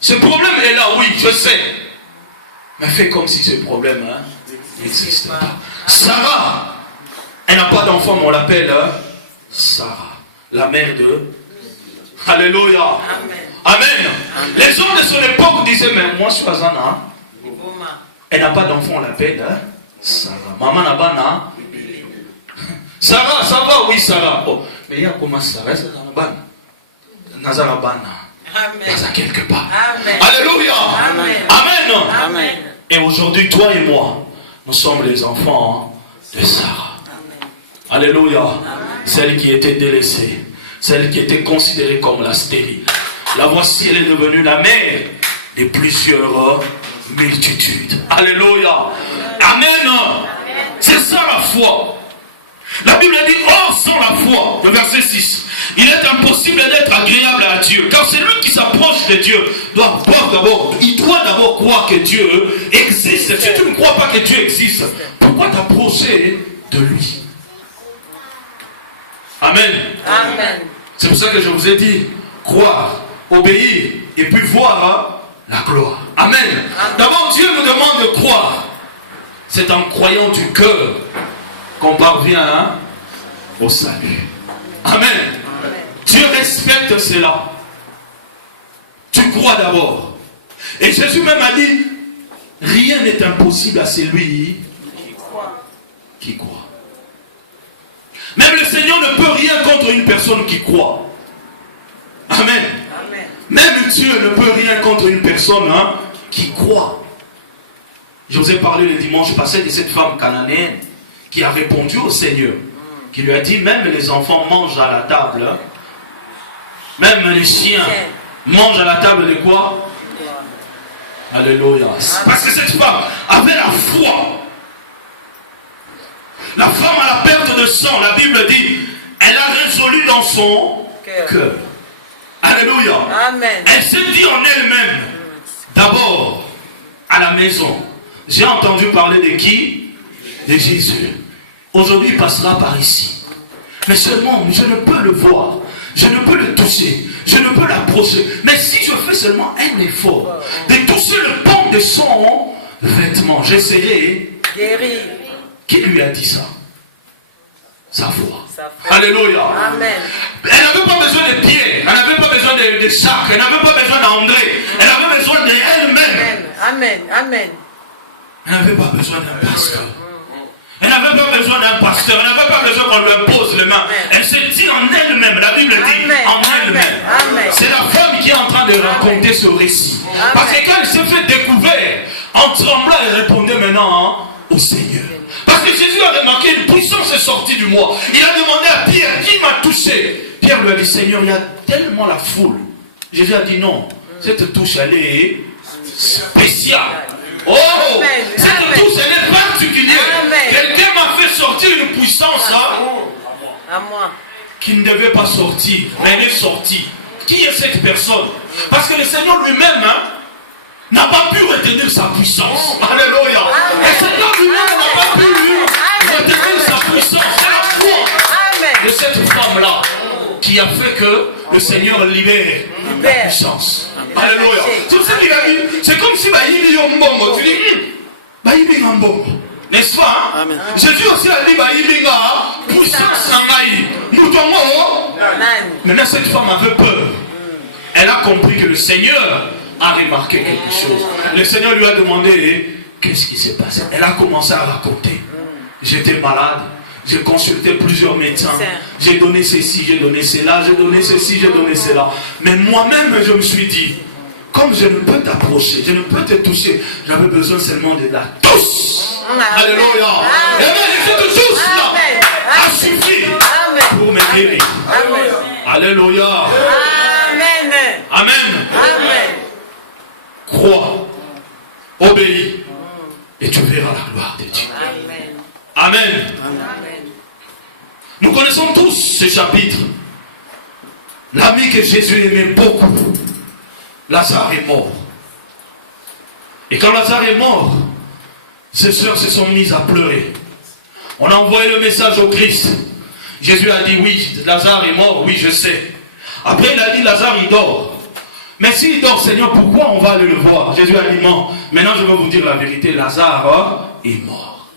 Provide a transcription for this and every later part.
Ce problème est là, oui, je sais. Mais fais comme si ce problème n'existe pas. Sarah, elle n'a pas d'enfant, mais on l'appelle Sarah, la mère de... Alléluia. Amen. Amen. Amen. Les hommes de son époque disaient, mais moi je suis Azana. Elle n'a pas d'enfant, on l'appelle Sarah. Maman n'a pas d'enfant. Sarah, ça va, oui, Sarah. Oh, mais il y a comment Sarah, c'est Nazarabana. Amen. Quelque part. Amen. Alléluia. Amen. Amen. Amen. Et aujourd'hui, toi et moi, nous sommes les enfants de Sarah. Amen. Alléluia. Amen. Celle qui était délaissée, celle qui était considérée comme la stérile. La voici, elle est devenue la mère de plusieurs multitudes. Alléluia. Amen. Amen. C'est ça la foi. La Bible dit, or sans la foi, le verset 6, il est impossible d'être agréable à Dieu. Car celui qui s'approche de Dieu il doit d'abord croire que Dieu existe. Si tu ne crois pas que Dieu existe, pourquoi t'approcher de lui? Amen. Amen. C'est pour ça que je vous ai dit, croire, obéir, et puis voir la gloire. Amen. Amen. D'abord, Dieu nous demande de croire. C'est en croyant du cœur qu'on parvient au salut. Amen. Amen. Dieu respecte cela. Tu crois d'abord. Et Jésus même a dit, rien n'est impossible à celui qui croit. Même le Seigneur ne peut rien contre une personne qui croit. Amen. Amen. Même Dieu ne peut rien contre une personne qui croit. Je vous ai parlé le dimanche passé de cette femme cananéenne qui a répondu au Seigneur, qui lui a dit, même les enfants mangent à la table, même les chiens mangent à la table de quoi? Alléluia. Parce que cette femme avait la foi. La femme à la perte de sang, la Bible dit, elle a résolu dans son cœur. Alléluia. Amen. Elle s'est dit en elle-même, d'abord, à la maison, j'ai entendu parler de qui? De Jésus. Aujourd'hui, il passera par ici. Mais seulement, je ne peux le voir. Je ne peux le toucher. Je ne peux l'approcher. Mais si je fais seulement un effort de toucher le pan de son vêtement, j'essaierai guérir. Qui lui a dit ça? Sa foi. Alléluia. Amen. Elle n'avait pas besoin de Pierre. Elle n'avait pas besoin de Jacques. Elle n'avait pas besoin d'André. Elle avait besoin d'elle-même. Amen. Amen. Elle n'avait pas besoin d'un pasteur. Elle n'avait pas besoin d'un pasteur. Elle n'avait pas besoin qu'on lui pose les mains. Elle se dit en elle-même. La Bible dit en elle-même. C'est la femme qui est en train de raconter ce récit. Parce que quand elle s'est fait découvert, en tremblant, elle répondait maintenant au Seigneur. Parce que Jésus a remarqué une puissance est sortie du moi. Il a demandé à Pierre, qui m'a touché? Pierre lui a dit, Seigneur, il y a tellement la foule. Jésus a dit non. Cette touche, elle est spéciale. Oh, cette touche, elle est particulière. Quelqu'un m'a fait sortir une puissance à moi qui ne devait pas sortir, mais elle est sortie. Qui est cette personne? Parce que le Seigneur lui-même n'a pas pu retenir sa puissance. Alléluia. Le Seigneur lui-même n'a pas pu retenir sa puissance. C'est la foi de cette femme-là qui a fait que le Seigneur libère la puissance. Alléluia. C'est pour ça qu'il a dit, c'est comme si Baïbi Yombongo. Tu dis, Baïbi Yombongo. N'est-ce pas? Amen. Jésus aussi a dit, Baïbi Nga, puissance Sangaï. Nous tombons. Maintenant, cette femme avait peur. Elle a compris que le Seigneur a remarqué quelque chose. Le Seigneur lui a demandé, qu'est-ce qui s'est passé? Elle a commencé à raconter. J'étais malade. J'ai consulté plusieurs médecins. J'ai donné ceci, j'ai donné cela, j'ai donné ceci, j'ai donné cela. Mais moi-même, je me suis dit, comme je ne peux t'approcher, je ne peux te toucher, j'avais besoin seulement de la touche. Alléluia. Et bien, cette touche-là a suffi pour me guérir. Alléluia. Amen. Amen. Amen. Crois, obéis, et tu verras la gloire de Dieu. Amen. Amen. Nous connaissons tous ce chapitre. L'ami que Jésus aimait beaucoup, Lazare est mort. Et quand Lazare est mort, ses sœurs se sont mises à pleurer. On a envoyé le message au Christ. Jésus a dit, oui, Lazare est mort, oui, je sais. Après, il a dit, Lazare, il dort. Mais s'il dort, Seigneur, pourquoi on va aller le voir? Jésus a dit non. Maintenant, je vais vous dire la vérité. Lazare est mort.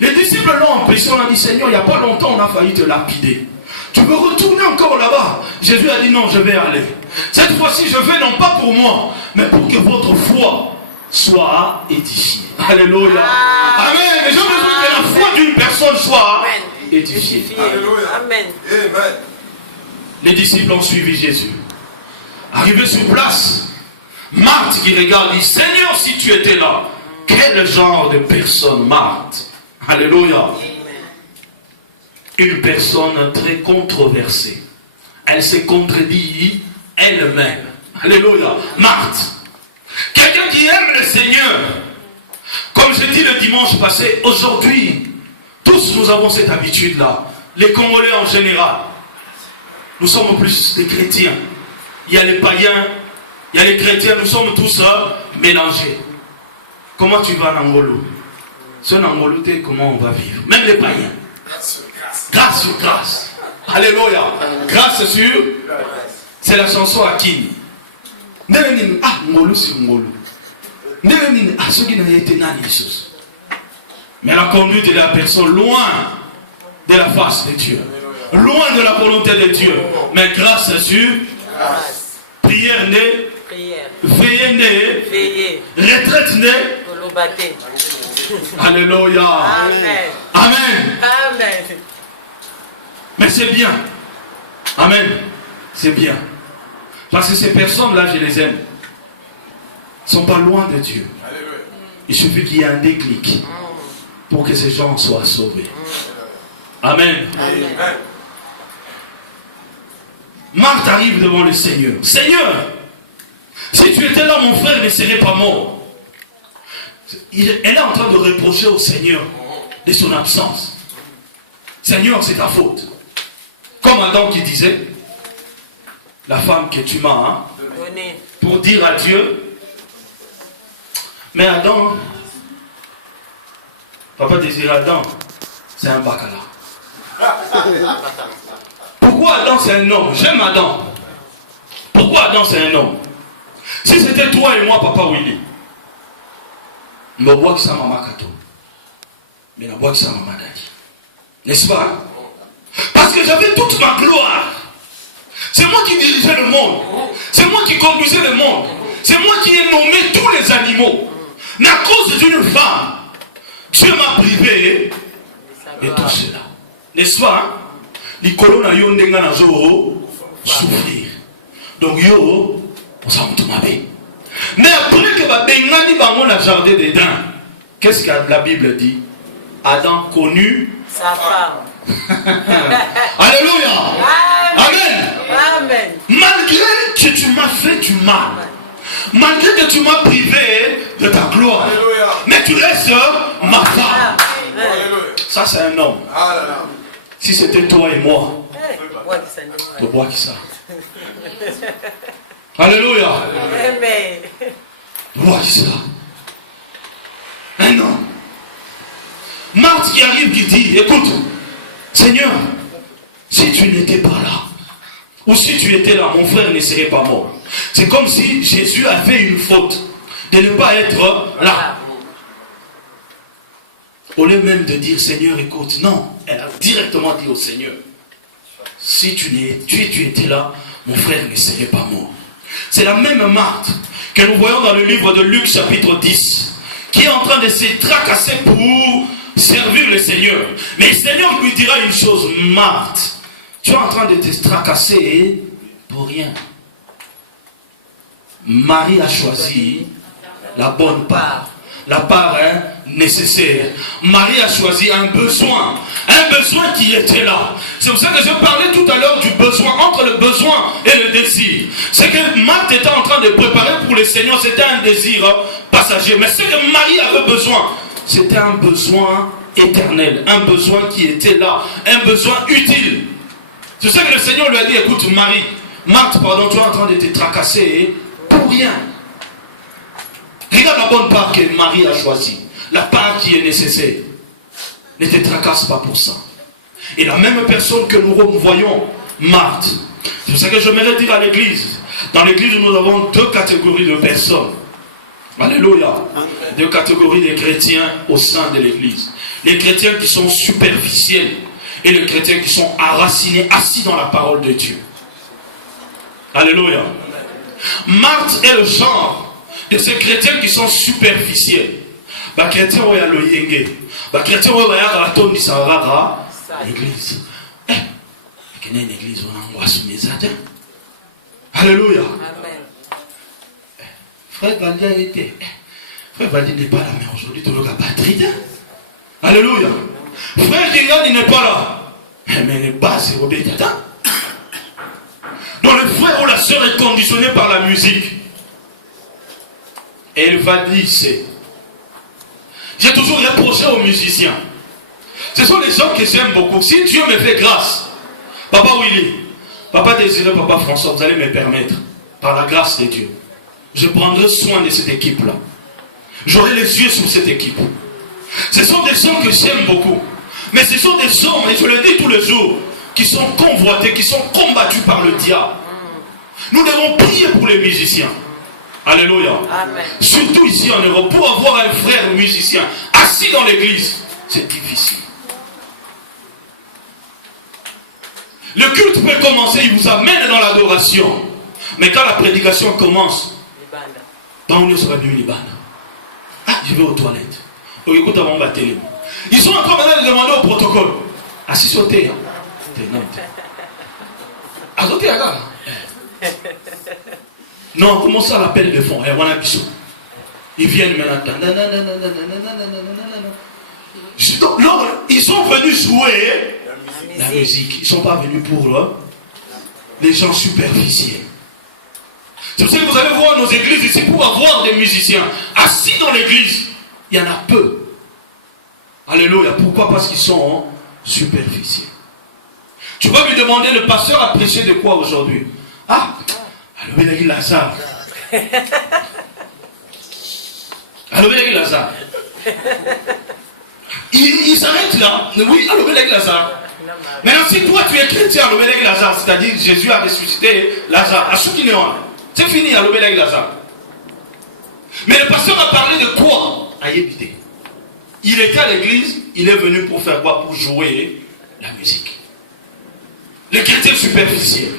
Les disciples l'ont empêché. On a dit, Seigneur, il n'y a pas longtemps, on a failli te lapider. Tu veux retourner encore là-bas? Jésus a dit non, je vais aller. Cette fois-ci, je vais non pas pour moi, mais pour que votre foi soit édifiée. Alléluia. Amen. Et j'ai besoin que la foi d'une personne soit édifiée. Alléluia. Amen. Amen. Les disciples ont suivi Jésus. Arrivé sur place, Marthe qui regarde dit, Seigneur, si tu étais là, quel genre de personne, Marthe? Alléluia. Une personne très controversée. Elle se contredit elle-même. Alléluia. Marthe. Quelqu'un qui aime le Seigneur. Comme je dis le dimanche passé, aujourd'hui, tous nous avons cette habitude-là. Les Congolais en général. Nous sommes plus des chrétiens. Il y a les païens, il y a les chrétiens, nous sommes tous mélangés. Comment tu vas en Angolo? Si en Angolo, comment on va vivre? Même les païens. Grâce sur grâce. Alléluia. Grâce sur. C'est la chanson à qui? Ah, Ngolo sur Ngolo. Ah, ceux qui n'ont été nani Jesus. Mais la conduite de la personne loin de la face de Dieu. Loin de la volonté de Dieu. Mais grâce sur. Prière né. Veillée né. Retraite né. Alléluia. Amen. Amen. Amen. Mais c'est bien. Amen. C'est bien. Parce que ces personnes-là, je les aime. Ils ne sont pas loin de Dieu. Il suffit qu'il y ait un déclic pour que ces gens soient sauvés. Amen. Amen. Marthe arrive devant le Seigneur. Seigneur, si tu étais là, mon frère ne serait pas mort. Elle est en train de reprocher au Seigneur de son absence. Seigneur, c'est ta faute. Comme Adam qui disait, la femme que tu m'as donnée pour dire à Dieu. Mais Adam, papa désire Adam, c'est un bacala. Pourquoi Adam c'est un homme? J'aime Adam. Pourquoi Adam c'est un homme? Si c'était toi et moi, papa Willy, me bois que ça maman kato, mais la bois que ça maman dadi. N'est-ce pas? Parce que j'avais toute ma gloire. C'est moi qui dirigeais le monde. C'est moi qui conduisais le monde. C'est moi qui ai nommé tous les animaux. Mais à cause d'une femme, Dieu m'a privé de tout cela. N'est-ce pas? Nicolo na yo ndenga na zo souffrir. Donc yo, on s'en fout ma vie. Mais après que bengani bango na jardin d'Éden, qu'est-ce que la Bible dit? Adam connut sa femme. Alléluia. Amen. Amen. Amen. Malgré que tu m'as fait du mal, malgré que tu m'as privé de ta gloire, Alléluia, mais tu restes ma femme. Ça c'est un homme. Si c'était toi et moi, tu bois qui ça. Alléluia. Amen. Bois qui ça. Un homme. Marthe qui arrive qui dit, écoute, Seigneur, si tu n'étais pas là, ou si tu étais là, mon frère ne serait pas mort. C'est comme si Jésus avait une faute de ne pas être là. Au lieu même de dire, Seigneur, écoute, non, elle a directement dit au Seigneur, si tu étais là, mon frère ne serait pas mort. C'est la même Marthe que nous voyons dans le livre de Luc chapitre 10, qui est en train de se tracasser pour servir le Seigneur. Mais le Seigneur lui dira une chose, Marthe, tu es en train de te tracasser pour rien. Marie a choisi la bonne part. La part nécessaire. Marie a choisi un besoin qui était là. C'est pour ça que je parlais tout à l'heure du besoin, entre le besoin et le désir. C'est que Marthe était en train de préparer pour le Seigneur, c'était un désir passager. Mais ce que Marie avait besoin, c'était un besoin éternel, un besoin qui était là, un besoin utile. C'est ça que le Seigneur lui a dit, écoute Marthe, pardon, tu es en train de te tracasser pour rien. Regarde la bonne part que Marie a choisie. La part qui est nécessaire. Ne te tracasse pas pour ça. Et la même personne que nous voyons, Marthe. C'est pour ça que j'aimerais dire à l'église, Dans l'église, nous avons deux catégories de personnes. Alléluia. Deux catégories de chrétiens au sein de l'église. Les chrétiens qui sont superficiels et les chrétiens qui sont enracinés, assis dans la parole de Dieu. Alléluia. Marthe est le genre de ces chrétiens qui sont superficiels. Les chrétiens qui sont les chrétiens qui sont l'église. Il y a une église où on angoisse mes adins. Alléluia. Amen. Frère Valdia était. Frère Valdia n'est pas là, mais aujourd'hui, tu as batterie. Alléluia. Frère Gingad n'est pas là. Mais les bases, c'est au détail. Donc le frère ou la soeur est conditionné par la musique. Et il va dire, c'est. J'ai toujours reproché aux musiciens. Ce sont les gens que j'aime beaucoup. Si Dieu me fait grâce, Papa Willy, Papa Désiré, Papa François, vous allez me permettre, par la grâce de Dieu, je prendrai soin de cette équipe-là. J'aurai les yeux sur cette équipe. Ce sont des gens que j'aime beaucoup. Mais ce sont des hommes, et je le dis tous les jours, qui sont convoités, qui sont combattus par le diable. Nous devons prier pour les musiciens. Alléluia. Amen. Surtout ici en Europe, pour avoir un frère musicien assis dans l'église, c'est difficile. Le culte peut commencer, il vous amène dans l'adoration. Mais quand la prédication commence, dans le sera venu les bandes. Ah, je vais aux toilettes. Oh, écoute avant ma télé. Ils sont encore maintenant de demander au protocole. Assis sur terre. Non, comment ça l'appelle de fond? Ils viennent maintenant. Ils sont venus jouer la musique. Ils ne sont pas venus pour les gens superficiels. C'est pour ça que vous allez voir nos églises ici, pour avoir des musiciens assis dans l'église. Il y en a peu. Alléluia. Pourquoi? Parce qu'ils sont superficiels. Tu vas lui demander, le pasteur a prêché de quoi aujourd'hui? Ah, alléluia, Lazare. Alléluia, Lazare. Il s'arrête là. Oui, alléluia, Lazare. Maintenant, si toi tu es chrétien, alléluia, Lazare, c'est-à-dire Jésus a ressuscité Lazare. À ceux qui ne ont, c'est fini, alléluia, Lazare. Mais le pasteur a parlé de quoi? À éviter. Il était à l'église, il est venu pour faire quoi? Pour jouer la musique. Les chrétiens superficiels.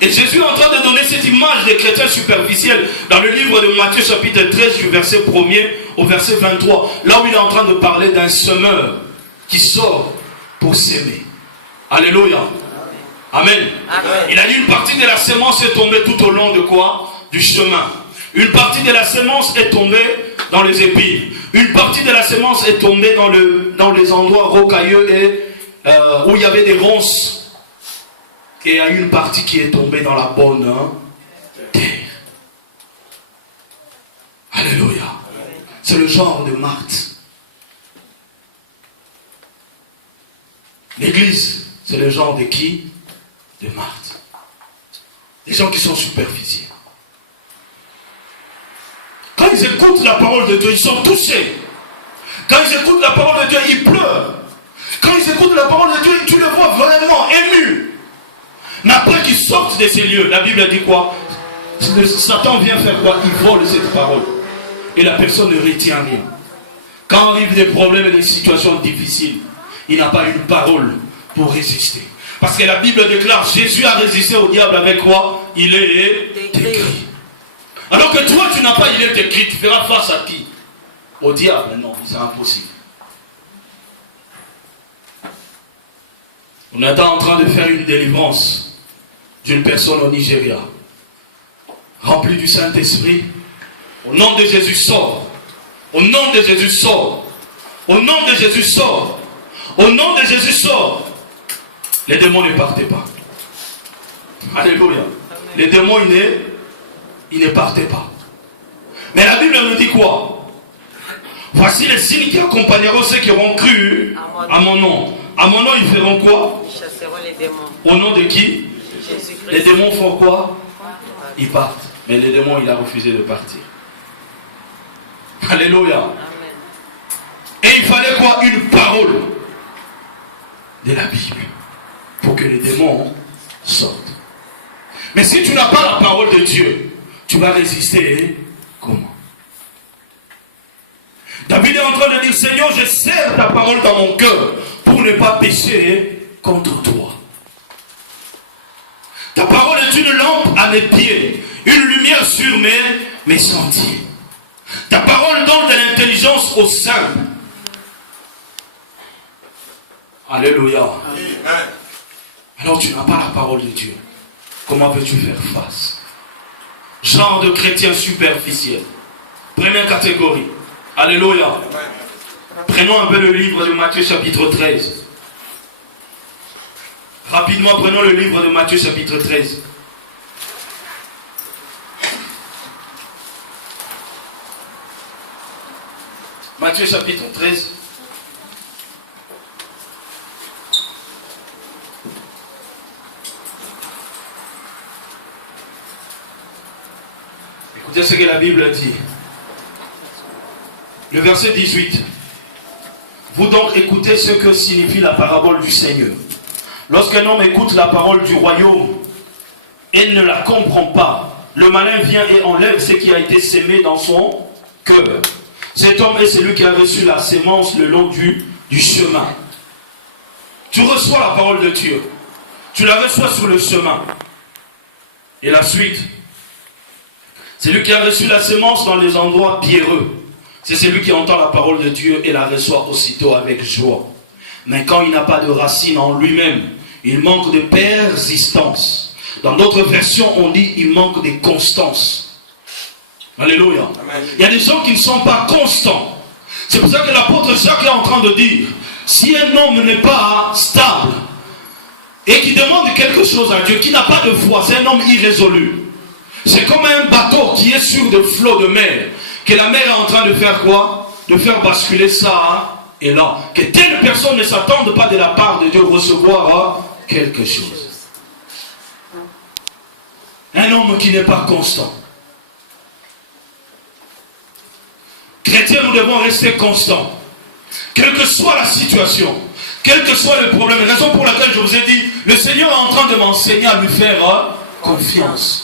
Et Jésus est en train de donner cette image des chrétiens superficiels dans le livre de Matthieu chapitre 13 du verset 1er au verset 23. Là où il est en train de parler d'un semeur qui sort pour s'aimer. Alléluia. Amen. Amen. Il a dit une partie de la semence est tombée tout au long de quoi? Du chemin. Une partie de la semence est tombée dans les épines. Une partie de la semence est tombée dans les endroits rocailleux et où il y avait des ronces. Et il y a une partie qui est tombée dans la bonne terre. Alléluia. C'est le genre de Marthe. L'église, c'est le genre de qui? De Marthe. Les gens qui sont superficiels. Quand ils écoutent la parole de Dieu, ils sont touchés. Quand ils écoutent la parole de Dieu, ils pleurent. Quand ils écoutent la parole de Dieu, tu les vois vraiment émus. Mais après qu'ils sortent de ces lieux, la Bible dit quoi? Satan vient faire quoi? Il vole cette parole. Et la personne ne retient rien. Quand arrivent des problèmes et des situations difficiles, il n'a pas une parole pour résister. Parce que la Bible déclare, Jésus a résisté au diable avec quoi? Il est écrit. Alors que toi, tu n'as pas, il est écrit. Tu feras face à qui? Au diable? Non, c'est impossible. On est en train de faire une délivrance d'une personne au Nigeria, remplie du Saint-Esprit. Au nom de Jésus, sort. Au nom de Jésus, sort. Au nom de Jésus, sort. Au nom de Jésus, sort. Les démons ne partaient pas. Alléluia. Les démons, ils ne partaient pas. Mais la Bible nous dit quoi? Voici les signes qui accompagneront ceux qui auront cru à mon nom. À mon nom, ils feront quoi? Ils chasseront les démons. Au nom de qui? Jésus-Christ. Les démons font quoi? Ils partent. Mais les démons, il a refusé de partir. Alléluia. Amen. Et il fallait quoi? Une parole de la Bible pour que les démons sortent. Mais si tu n'as pas la parole de Dieu, tu vas résister comment? David est en train de dire, Seigneur, je serre ta parole dans mon cœur pour ne pas pécher contre toi. Ta parole est une lampe à mes pieds, une lumière sur mes sentiers. Ta parole donne de l'intelligence aux simples. Alléluia. Amen. Alors tu n'as pas la parole de Dieu. Comment veux-tu faire face? Genre de chrétien superficiel. Première catégorie. Alléluia. Amen. Prenons un peu le livre de Matthieu chapitre 13. Rapidement, prenons le livre de Matthieu chapitre 13. Matthieu chapitre 13. Écoutez ce que la Bible dit. Le verset 18. Vous donc écoutez ce que signifie la parabole du Seigneur. Lorsqu'un homme écoute la parole du royaume et ne la comprend pas, le malin vient et enlève ce qui a été sémé dans son cœur. Cet homme est celui qui a reçu la sémence le long du chemin. Tu reçois la parole de Dieu. Tu la reçois sur le chemin. Et la suite. Celui qui a reçu la sémence dans les endroits pierreux. C'est celui qui entend la parole de Dieu et la reçoit aussitôt avec joie. Mais quand il n'a pas de racine en lui-même, il manque de persistance. Dans d'autres versions, on dit il manque de constance. Alléluia. Amen. Il y a des gens qui ne sont pas constants. C'est pour ça que l'apôtre Jacques est en train de dire, si un homme n'est pas stable et qui demande quelque chose à Dieu, qui n'a pas de foi, c'est un homme irrésolu. C'est comme un bateau qui est sur des flots de mer, que la mer est en train de faire quoi? De faire basculer ça et là. Que telle personne ne s'attende pas de la part de Dieu recevoir quelque chose. Un homme qui n'est pas constant. Chrétiens, nous devons rester constants. Quelle que soit la situation, quel que soit le problème, la raison pour laquelle je vous ai dit, le Seigneur est en train de m'enseigner à lui faire confiance.